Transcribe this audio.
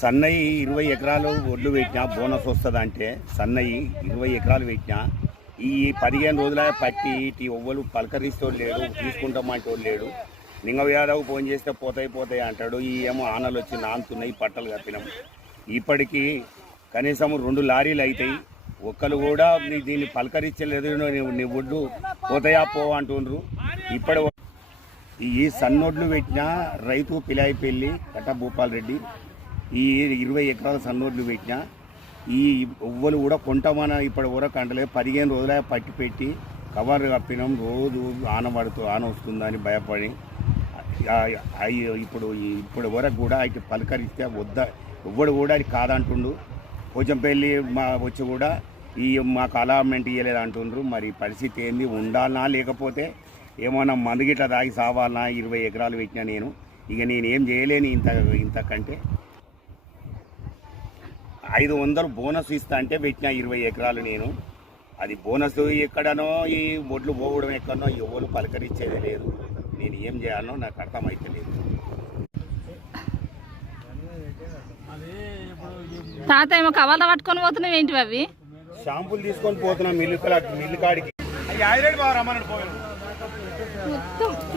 సన్నయి 20 ఎకరాలు ఒడ్లు పెట్టినా బోనస్ వస్తుంది అంటే సన్నయి 20 ఎకరాలు పెట్టినా ఈ 15 రోజుల పట్టి ఇటు ఎవ్వరు పలకరిస్తోడు లేడు, తీసుకుంటామంటోడు లేడు. నింగవ్యాధకు ఫోన్ చేస్తే పోతాయి అంటాడు. ఈ ఏమో ఆనలు వచ్చి నానుతున్నాయి, పట్టలు కప్పినాం. ఇప్పటికీ కనీసం 2 లారీలు అవుతాయి. ఒక్కరు కూడా దీన్ని పలకరించలేదు. నీ ఒడ్లు పోతాయా పో అంటుండ్రు. ఇప్పటి ఈ సన్నొడ్లు పెట్టిన రైతు పిలాయిపల్లి కట్ట భూపాల్ రెడ్డి ఈ 20 ఎకరాల సన్నోడ్లు పెట్టినా ఈ ఎవ్వరు కూడా కొంటామని ఇప్పటి వరకు అంటలేదు. 15 రోజుల పట్టి పెట్టి కవర్ కప్పినాం. రోజు ఆన వస్తుందని భయపడి ఇప్పుడు వరకు కూడా అయితే పలకరిస్తే ఎవ్వడు కూడా అది కాదంటుండు. పోచంపల్లి వచ్చి కూడా మాకు అలాట్మెంట్ ఇవ్వలేదు అంటుండ్రు. మరి పరిస్థితి ఏంది, ఉండాలనా లేకపోతే ఏమన్నా మందుగిట్ల దాగి సావాలనా? 20 ఎకరాలు పెట్టినా నేను ఇక నేనేం చేయలేని ఇంతకంటే 500 బోనస్ ఇస్తా అంటే పెట్టిన 20 ఎకరాలు నేను. అది బోనస్ ఎక్కడనో ఈ ఒడ్లు పోవడం ఎక్కడనో ఎవరు పలకరించేది లేదు. నేను ఏం చేయాలనో నాకు అర్థమైతే లేదు. తాత ఏమో కవాల పట్టుకొని పోతున్నావు ఏంటి అవి? షాంపులు తీసుకొని పోతున్నా మిల్లు కాడికి.